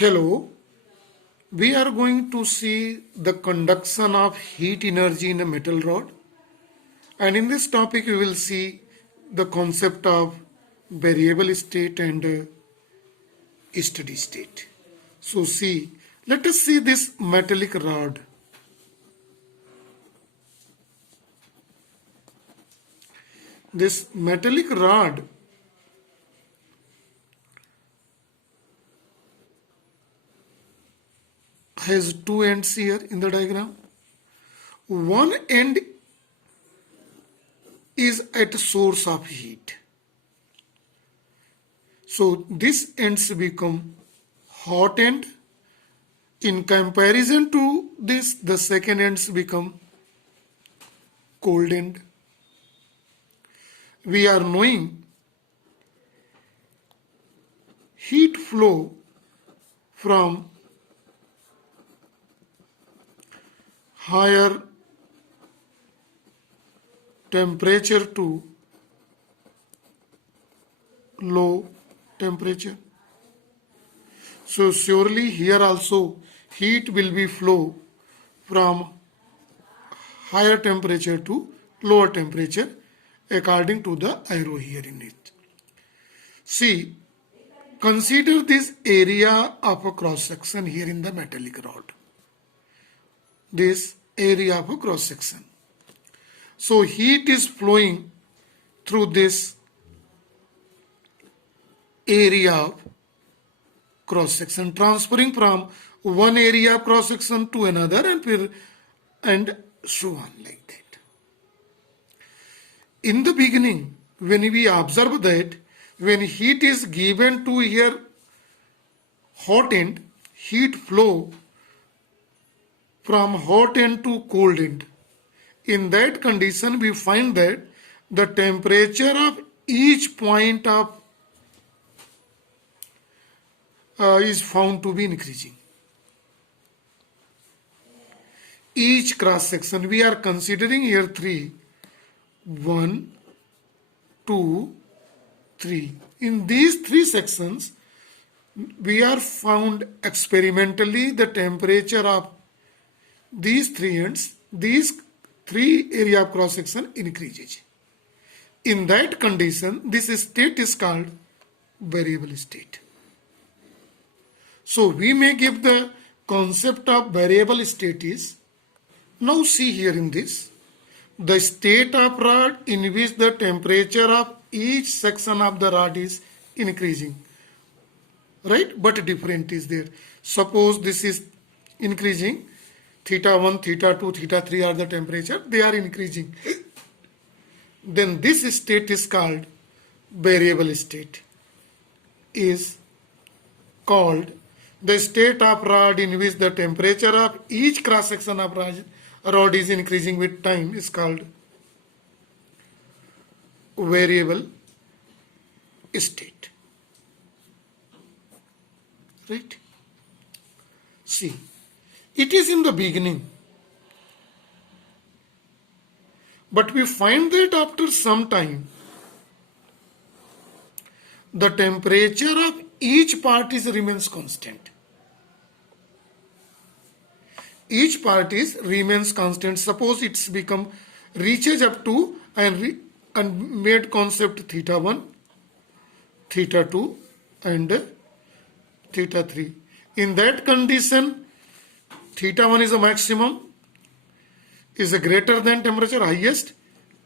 Hello, we are going to see the conduction of heat energy in a metal rod, and in this topic we will see the concept of variable state and steady state. So let us see this metallic rod. This metallic rod has two ends here in the diagram. One end is at source of heat. So this ends become hot end. In comparison to this, the second ends become cold end. We are knowing heat flow from higher temperature to low temperature. So surely here also heat will be flow from higher temperature to lower temperature according to the arrow here in it. See, consider this area of a cross section here in the metallic rod. This area of a cross section. So heat is flowing through this area of cross section, transferring from one area of cross section to another and so on like that. In the beginning, when we observe that when heat is given to here hot end, heat flow from hot end to cold end. In that condition, we find that the temperature of each point of is found to be increasing. Each cross section, we are considering here 3. 1, 2, 3. In these 3 sections, we are found experimentally the temperature of these 3 ends, these 3 area of cross section increases. In that condition, this state is called variable state. So we may give the concept of variable state is, now see here in this, the state of rod in which the temperature of each section of the rod is increasing, right? But different is there. Suppose this is increasing, theta 1, theta 2, theta 3 are the temperature, they are increasing. Then this state is called variable state, is called the state of rod in which the temperature of each cross section of rod is increasing with time is called variable state. Right? See, it is in the beginning, but we find that after some time the temperature of each part remains constant. Each part remains constant. Suppose it's become reaches up to and made concept theta 1, theta 2 and theta 3. In that condition, theta 1 is a maximum, is a greater than temperature highest,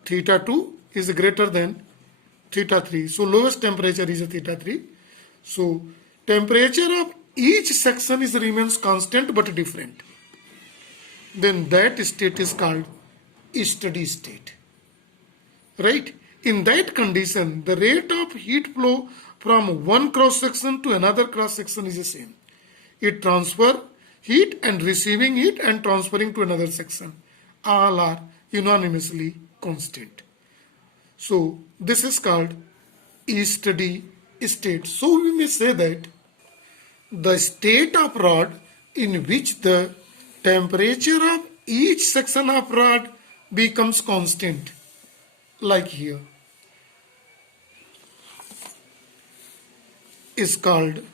theta 2 is greater than theta 3. So lowest temperature is a theta 3. So temperature of each section remains constant but different. Then that state is called steady state. Right? In that condition, the rate of heat flow from one cross section to another cross section is the same. It transfer heat and receiving heat and transferring to another section. All are unanimously constant. So this is called steady state. So we may say that the state of rod in which the temperature of each section of rod becomes constant, like here, is called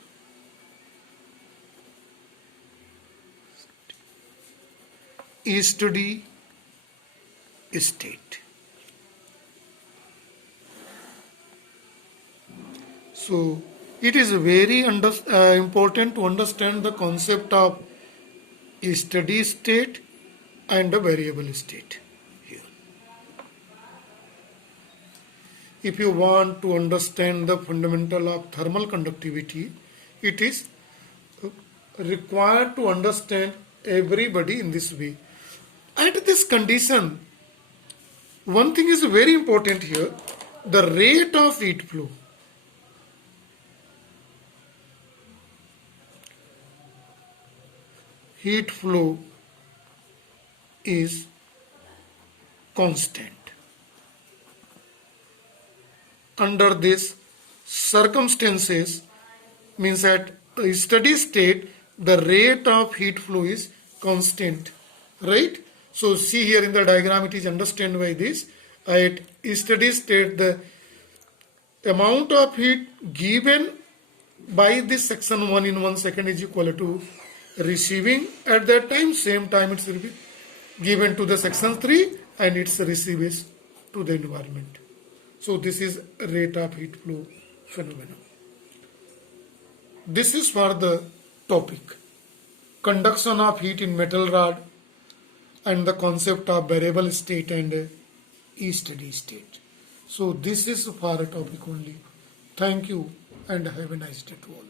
steady state. So it is very important to understand the concept of steady state and a variable state here. If you want to understand the fundamental of thermal conductivity, it is required to understand everybody in this way. At this condition, one thing is very important here, the rate of heat flow. Heat flow is constant. Under these circumstances, means at a steady state, the rate of heat flow is constant, right? So see here in the diagram, it is understood by this. At steady state, the amount of heat given by this section 1 in 1 second is equal to receiving at that time, same time it's given to the section 3 and it's received to the environment. So this is rate of heat flow phenomenon. This is for the topic conduction of heat in metal rod and the concept of variable state and steady state. So this is for a topic only. Thank you and have a nice day to all.